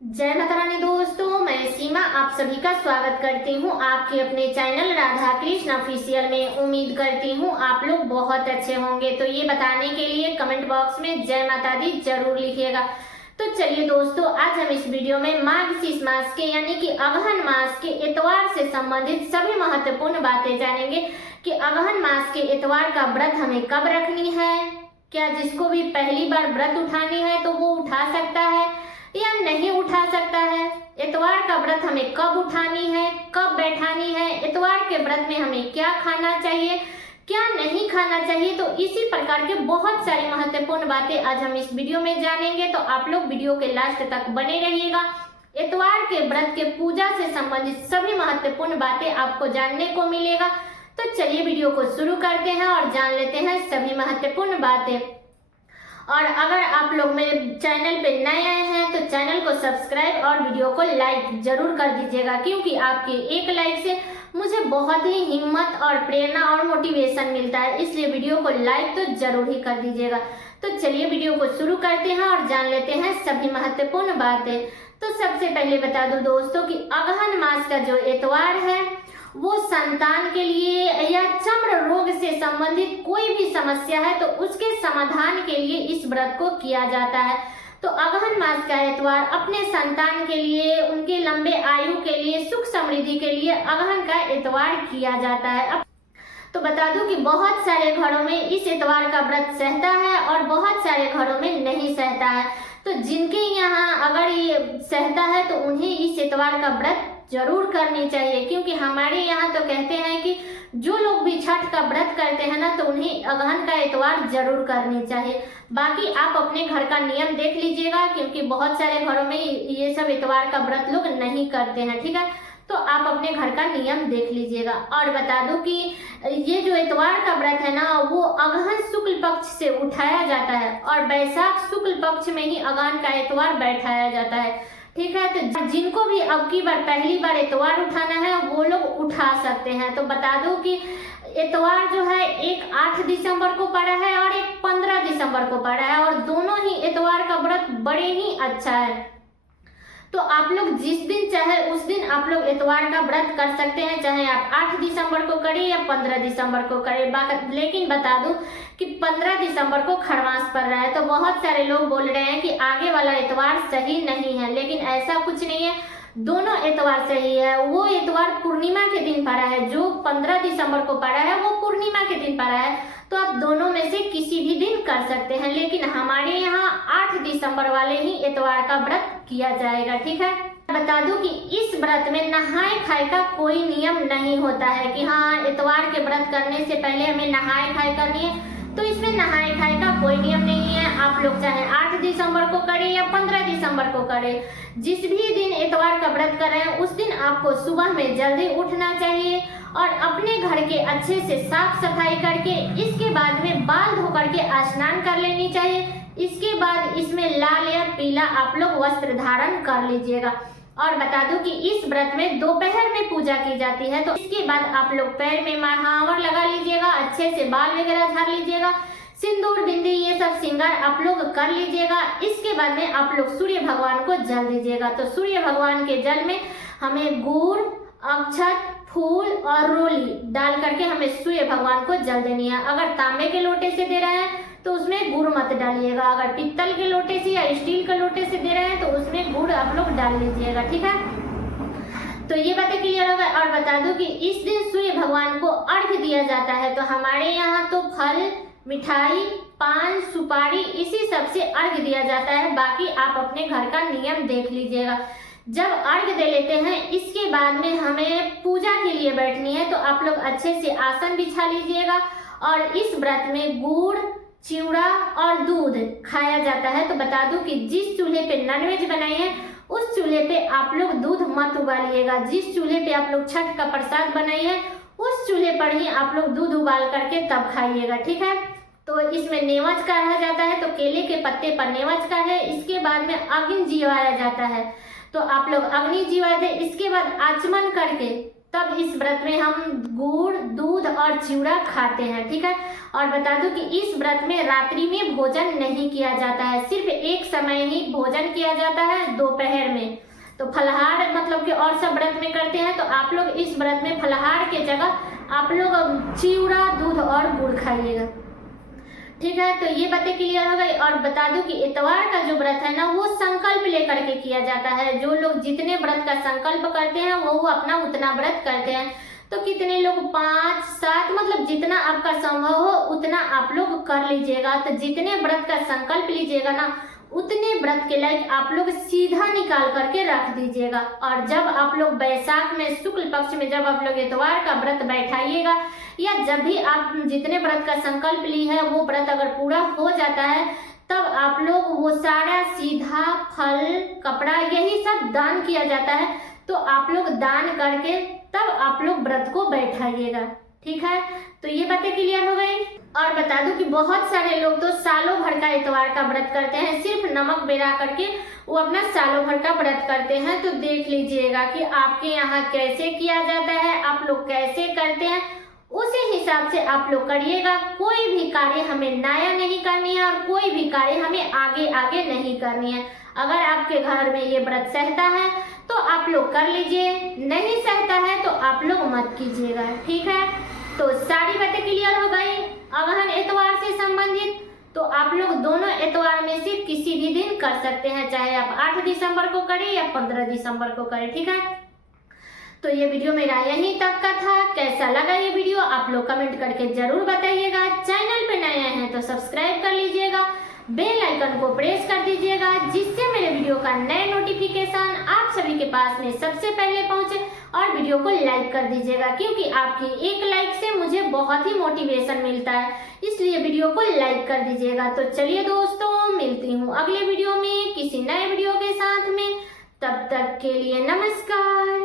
जय माता रानी दोस्तों, मैं सीमा आप सभी का स्वागत करती हूँ आपके अपने चैनल राधा कृष्ण ऑफिशियल में। उम्मीद करती हूँ आप लोग बहुत अच्छे होंगे। तो ये बताने के लिए कमेंट बॉक्स में जय माता दी जरूर लिखिएगा। तो चलिए दोस्तों, आज हम इस वीडियो में मार्गशीर्ष मास के यानी कि अगहन मास के इतवार से संबंधित सभी महत्वपूर्ण बातें जानेंगे कि अगहन मास के इतवार का व्रत हमें कब रखनी है, क्या जिसको भी पहली बार व्रत उठानी है तो वो उठा सकता है या नहीं उठा सकता है, इतवार का व्रत हमें कब उठानी है, कब बैठानी है, इतवार के व्रत में हमें क्या खाना चाहिए, क्या नहीं खाना चाहिए। तो इसी प्रकार के बहुत सारी महत्वपूर्ण बातें आज हम इस वीडियो में जानेंगे। तो आप लोग वीडियो के लास्ट तक बने रहिएगा। इतवार के व्रत के पूजा से संबंधित सभी महत्वपूर्ण बातें आपको जानने को मिलेगा। तो चलिए वीडियो को शुरू करते हैं और जान लेते हैं सभी महत्वपूर्ण बातें। और अगर आप लोग मेरे चैनल पे नए आए हैं तो चैनल को सब्सक्राइब और वीडियो को लाइक जरूर कर दीजिएगा, क्योंकि आपके एक लाइक से मुझे बहुत ही हिम्मत और प्रेरणा और मोटिवेशन मिलता है, इसलिए वीडियो को लाइक तो जरूर ही कर दीजिएगा। तो चलिए वीडियो को शुरू करते हैं और जान लेते हैं सभी महत्वपूर्ण बातें। तो सबसे पहले बता दूं दोस्तों कि अगहन मास का जो इतवार है वो संतान के लिए या चर्म रोग से संबंधित कोई भी समस्या है तो उसके समाधान के लिए इस व्रत को किया जाता है। तो अगहन मास का इतवार अपने संतान के लिए, उनके लंबे आयु के लिए, सुख समृद्धि के लिए अगहन का इतवार किया जाता है। तो बता दूं कि बहुत सारे घरों में इस इतवार का व्रत सहता है और बहुत सारे घरों में नहीं सहता है। तो जिनके यहाँ अगर ये सहता है तो उन्हें इस इतवार का व्रत जरूर करनी चाहिए, क्योंकि हमारे यहाँ तो कहते हैं कि जो लोग भी छठ का व्रत करते हैं ना तो उन्हें अगहन का इतवार जरूर करनी चाहिए। बाकी आप अपने घर का नियम देख लीजिएगा, क्योंकि बहुत सारे घरों में ये सब इतवार का व्रत लोग नहीं करते हैं, ठीक है। तो आप अपने घर का नियम देख लीजिएगा। और बता दूं कि ये जो इतवार का व्रत है ना वो अगहन शुक्ल पक्ष से उठाया जाता है और बैसाख शुक्ल पक्ष में ही अगहन का इतवार बैठाया जाता है, ठीक है। तो जिनको भी अब की बार पहली बार इतवार उठाना है वो लोग उठा सकते हैं। तो बता दूं कि इतवार जो है एक 8 दिसंबर को पड़ा है और एक 15 दिसंबर को पड़ा है और दोनों ही इतवार का व्रत बड़े ही अच्छा है। तो आप लोग जिस दिन चाहे उस दिन आप लोग इतवार का व्रत कर सकते हैं, चाहे आप 8 दिसंबर को करें या 15 दिसंबर को करें। लेकिन बता दूं कि 15 दिसंबर को खरवास पड़ रहा है, तो बहुत सारे लोग बोल रहे हैं कि आगे वाला इतवार सही नहीं है, लेकिन ऐसा कुछ नहीं है, दोनों इतवार सही है। वो इतवार पूर्णिमा के दिन पड़ा है, जो 15 दिसंबर को पड़ा है वो पूर्णिमा के दिन पड़ा है। तो आप दोनों में से किसी भी दिन कर सकते हैं, लेकिन हमारे यहाँ 8 दिसंबर वाले ही इतवार का व्रत किया जाएगा, ठीक है। बता दूं कि इस व्रत में नहाए खाए का कोई नियम नहीं होता है कि हाँ इतवार के व्रत करने से पहले हमें नहाए खाए करनी है। तो इसमें नहाए खाए का कोई नियम नहीं है। आप लोग चाहे 8 दिसंबर को करें या 15 दिसंबर को करें, जिस भी दिन इतवार का व्रत कर रहे हैं उस दिन आपको सुबह में जल्दी उठना चाहिए और अपने घर के अच्छे से साफ सफाई करके इसके बाद में बाल धो करके स्नान कर लेनी चाहिए। इसके बाद इसमें लाल या पीला आप लोग वस्त्र धारण कर लीजिएगा। और बता दूं कि इस व्रत में दोपहर में पूजा की जाती है। तो इसके बाद आप लोग पैर में महावर लगा लीजिएगा, अच्छे से बाल वगैरह झाड़ लीजिएगा, सिंदूर बिंदी ये सब श्रृंगार आप लोग कर लीजिएगा। इसके बाद में आप लोग सूर्य भगवान को जल दीजिएगा। तो सूर्य भगवान के जल में हमें गुड़, अक्षत, फूल और रोली डाल करके हमें सूर्य भगवान को जल देनी है। अगर तांबे के लोटे से दे रहे हैं तो उसमें गुड़ मत डालिएगा, अगर पीतल के लोटे से या स्टील के लोटे से दे रहे हैं तो उसमें गुड़ आप लोग डाल लीजिएगा, ठीक है। तो ये बातें क्लियर होगा। और बता दूं कि इस दिन सूर्य भगवान को अर्घ दिया जाता है। तो हमारे यहाँ तो फल, मिठाई, पान, सुपारी इसी सब से अर्घ दिया जाता है। बाकी आप अपने घर का नियम देख लीजिएगा। जब अर्घ दे लेते हैं इसके बाद में हमें पूजा के लिए बैठनी है, तो आप लोग अच्छे से आसन बिछा लीजिएगा। और इस व्रत में गुड़, चिवड़ा और दूध खाया जाता है। तो बता दूं कि जिस चूल्हे पे नॉनवेज बनाई है उस चूल्हे पे आप लोग दूध मत उबालिएगा। जिस चूल्हे पे आप लोग छठ का प्रसाद बनाई है उस चूल्हे पर ही आप लोग दूध उबाल करके तब खाइएगा, ठीक है। तो इसमें नेवज कहा जाता है, तो केले के पत्ते पर नेवज का है। इसके बाद में अग्नि जीवाया जाता है, तो आप लोग अग्नि जीवा दे। इसके बाद आचमन करके तब इस व्रत में हम गुड़, दूध और चिवड़ा खाते हैं, ठीक है। और बता दूं कि इस व्रत में रात्रि में भोजन नहीं किया जाता है, सिर्फ एक समय ही भोजन किया जाता है, दोपहर में। तो फलाहार मतलब कि और सब व्रत में करते हैं, तो आप लोग इस व्रत में फलाहार के जगह आप लोग चिवड़ा, दूध और गुड़ खाइएगा। ठीक है, तो ये बातें क्लियर हो गई। और बता दूं कि इतवार का जो व्रत है ना, वो संकल्प लेकर के किया जाता है। जो लोग जितने व्रत का संकल्प करते हैं वो अपना उतना व्रत करते हैं। तो कितने लोग 5, 7 मतलब जितना आपका संभव हो उतना आप लोग कर लीजिएगा। तो जितने व्रत का संकल्प लीजिएगा ना, उतने व्रत के लायक आप लोग सीधा निकाल करके रख दीजिएगा। और जब आप लोग बैसाख में शुक्ल पक्ष में जब आप लोग इतवार का व्रत बैठाइएगा, या जब भी आप जितने व्रत का संकल्प ली है वो व्रत अगर पूरा हो जाता है, तब आप लोग वो सारा सीधा फल, कपड़ा, यही सब दान किया जाता है। तो आप लोग दान करके तब आप लोग व्रत को बैठाइएगा। ठीक है, तो ये बातें क्लियर हो गई। और बता दूं कि बहुत सारे लोग तो सालों भर का इतवार का व्रत करते हैं, सिर्फ नमक बेरा करके वो अपना सालों भर का व्रत करते हैं। तो देख लीजिएगा कि आपके यहाँ कैसे किया जाता है, आप लोग कैसे करते हैं, उसी हिसाब से आप लोग करिएगा। कोई भी कार्य हमें नया नहीं करनी है और कोई भी कार्य हमें आगे आगे नहीं करनी है। अगर आपके घर में ये व्रत सहता है तो आप लोग कर लीजिए, नहीं सहता है तो आप लोग मत कीजिएगा। ठीक है, तो सारी बातें क्लियर हो गई अगहन इतवार से संबंधित। तो आप लोग दोनों इतवार में से किसी भी दिन कर सकते हैं, चाहे आप 8 दिसंबर को करें या 15 दिसंबर को करें। ठीक है, तो ये वीडियो मेरा यहीं तक का था। कैसा लगा ये वीडियो आप लोग कमेंट करके जरूर बताइएगा। चैनल पे नए हैं तो सब्सक्राइब कर लीजिएगा, बेल आइकन को प्रेस कर दीजिएगा, जिससे मेरे वीडियो का नए नोटिफिकेशन आप सभी के पास में सबसे पहले पहुंचे। और वीडियो को लाइक कर दीजिएगा, क्योंकि आपकी एक लाइक से मुझे बहुत ही मोटिवेशन मिलता है, इसलिए वीडियो को लाइक कर दीजिएगा। तो चलिए दोस्तों, मिलती हूँ अगले वीडियो में किसी नए वीडियो के साथ में। तब तक के लिए नमस्कार।